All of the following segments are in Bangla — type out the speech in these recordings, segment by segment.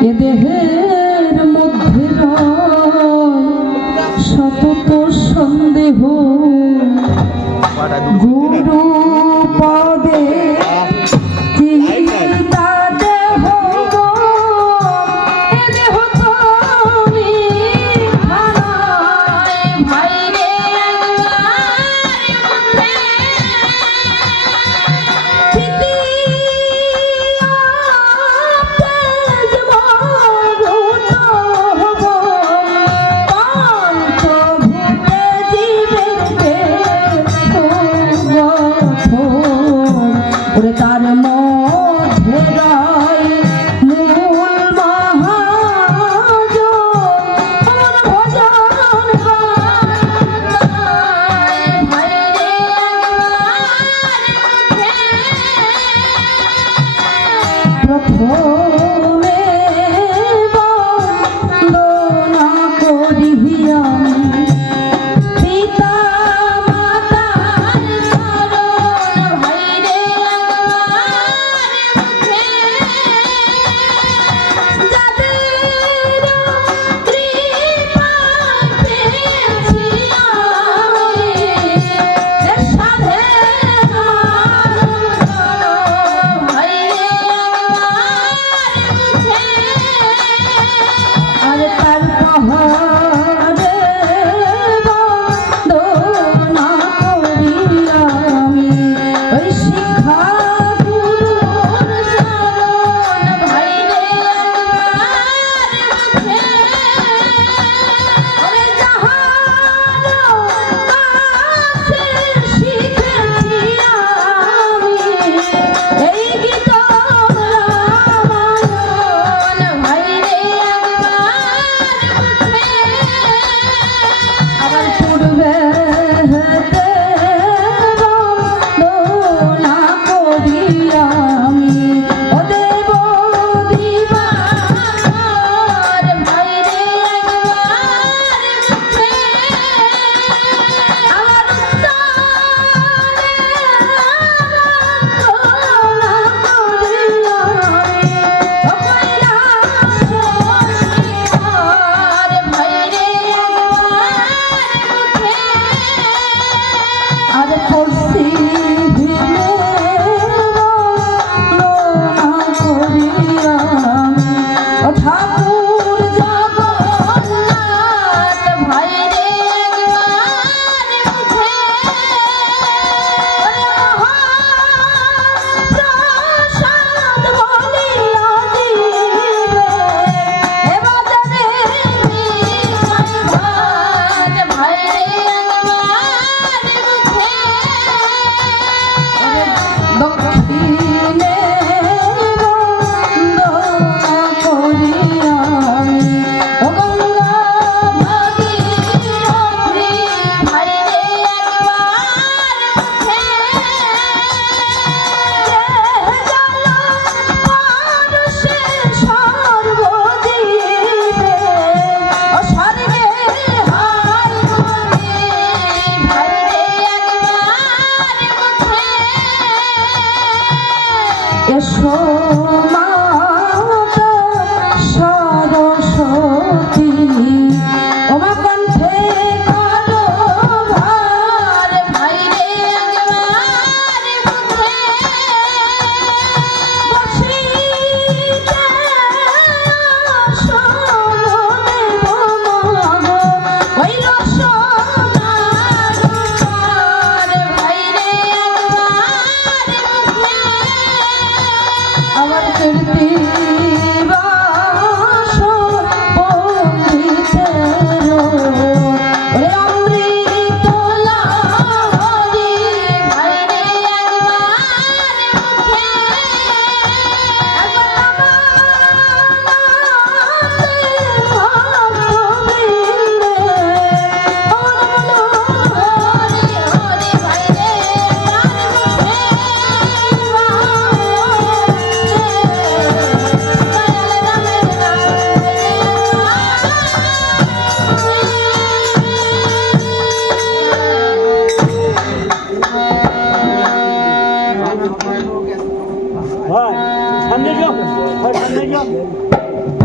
এ দেহের মধ্যে সতত সন্দেহ গুরু পদে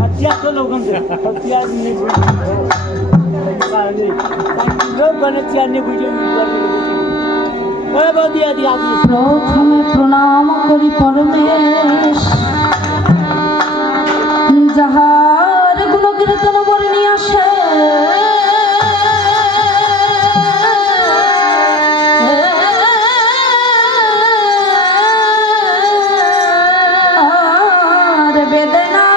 हत्या तो लोगों से हत्या नहीं लोग बने नहीं बुझे दिया दिया প্রথমে প্রণাম করি পরমেশ যাহার গুণ কীর্তন বর্ণি আসে আর বেদনা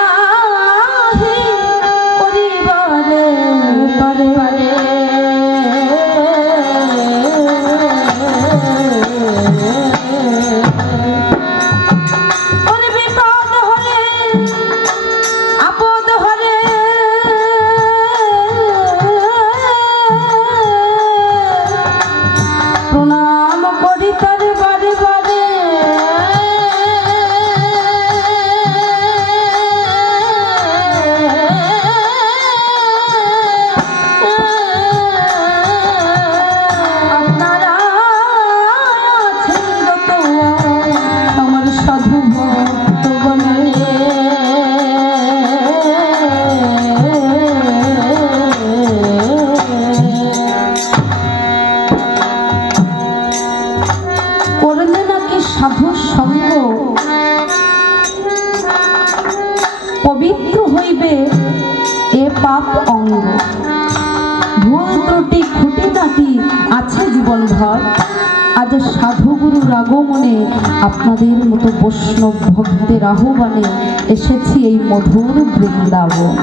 করিবারে পারে পারে সাধুর সঙ্গ পবিত্র হইবে এ পাপ অঙ্গ ভুল ত্রুটি খুঁটিনাটি আছে জীবন ভর আজ সাধুগুরুর আগমনে আপনাদের মতো বৈষ্ণব ভক্তের আহ্বানে এসেছি এই মধুর বৃন্দাবন।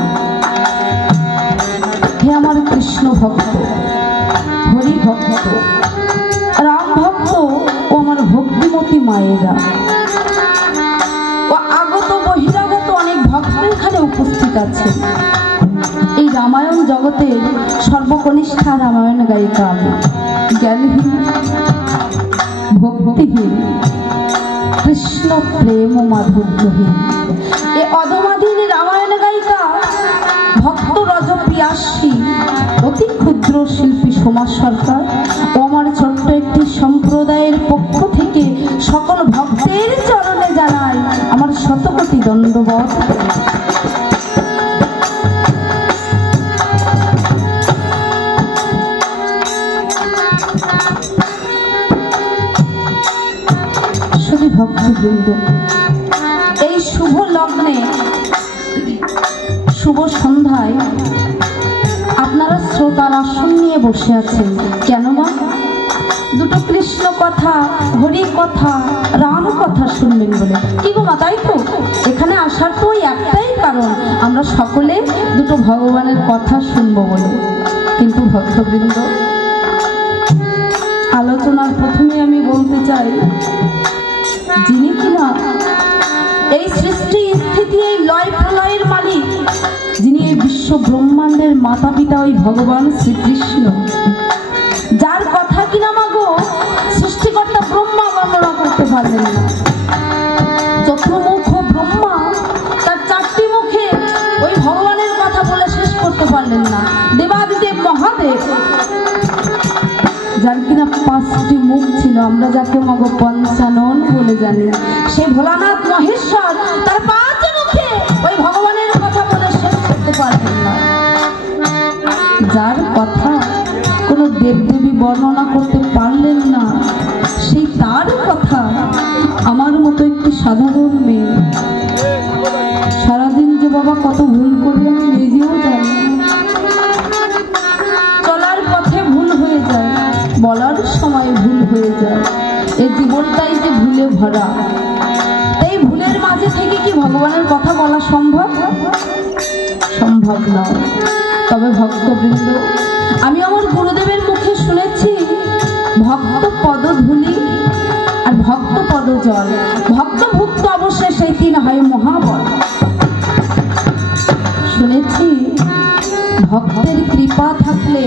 হে আমার কৃষ্ণ ভক্ত, হরি ভক্ত, রাম ভক্ত ও আমার ভক্তিমতী মায়েরা ও আগত বহিরাগত অনেক ভক্ত এখানে উপস্থিত আছে। এই রামায়ণ জগতের সর্বকনিষ্ঠা রামায়ণ গায়িকা আমি, জ্ঞানহীন, ভক্তিহীন, কৃষ্ণ প্রেম ও মাধুর্যহীন এ অধমাধীন রামায়ণ গায়িকা ভক্ত রজপিয়াসী অতি ক্ষুদ্র শিল্পী সমাজ সরকার ও আমার ছোট্ট একটি সম্প্রদায়ের পক্ষ থেকে সকল ভক্তের চরণে জানাই আমার শতকোটি দণ্ডবত। শুধু ভক্তবৃন্দ, এই শুভ লগ্নে শুভ সন্ধ্যায় আপনারা শ্রোতার আসন নিয়ে বসে আছেন কেন মা? দুটো কৃষ্ণ কথা, হরি কথা, রাম কথা শুনবেন বলে। কি গো মা, তাই তো? এখানে আসার তো ওই একটাই কারণ, আমরা সকলে দুটো ভগবানের কথা শুনবো বলে। কিন্তু ভক্তবৃন্দ, আলোচনার প্রথমে আমি বলতে চাই, যিনি কিনা এই সৃষ্টি স্থিতি এই লয় প্রলয়ের মালিক, যিনি এই বিশ্ব ব্রহ্মাণ্ডের মাতা পিতা ওই ভগবান শ্রীকৃষ্ণ, যার কথা কিনা মাগো সৃষ্টিকর্তা ব্রহ্মা বর্ণনা করতে পারলেন না। চতুর্মুখ ব্রহ্মা তার চারটি মুখে ওই ভগবানের কথা বলে শেষ করতে পারলেন না। দেবাদিদেব মহাদেব, যার কিনা 5টি মুখ ছিল, আমরা যাকে মাগো পঞ্চানন বলে জানি, সে ভোলানাথ মহেশ্বর তার 5 মুখে ওই ভগবানের কথা বলে শেষ করতে পারলেন না। যার কথা কোনো দেবদেবী বর্ণনা করতে পারলেন না, সেই তার কথা আমার মতো একটি সাধারণ মেয়ে সারাদিন যে বাবা কত ভুল করি আমি নিজেও জানি। চলার পথে ভুল হয়ে যায়, বলার সময় ভুল হয়ে যায়, এই জীবনটাই যে ভুলে ভরা। এই ভুলের মাঝে থেকে কি ভগবানের কথা বলা সম্ভব? সম্ভব নয়। তবে ভক্তবৃন্দ, আমি আমার গুরুদেবের মুখে শুনেছি ভক্ত পদধূলি আর ভক্ত পদ জল, ভক্ত ভুক্ত অবশ্যই সেই 3 হয় মহাবল। শুনেছি ভক্তের কৃপা থাকলে,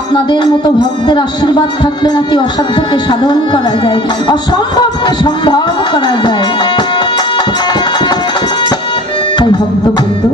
আপনাদের মতো ভক্তের আশীর্বাদ থাকলে নাকি অসাধ্যকে সাধন করা যায়, অসম্ভবকে সম্ভব করা যায়। তাই ভক্তবৃন্দ,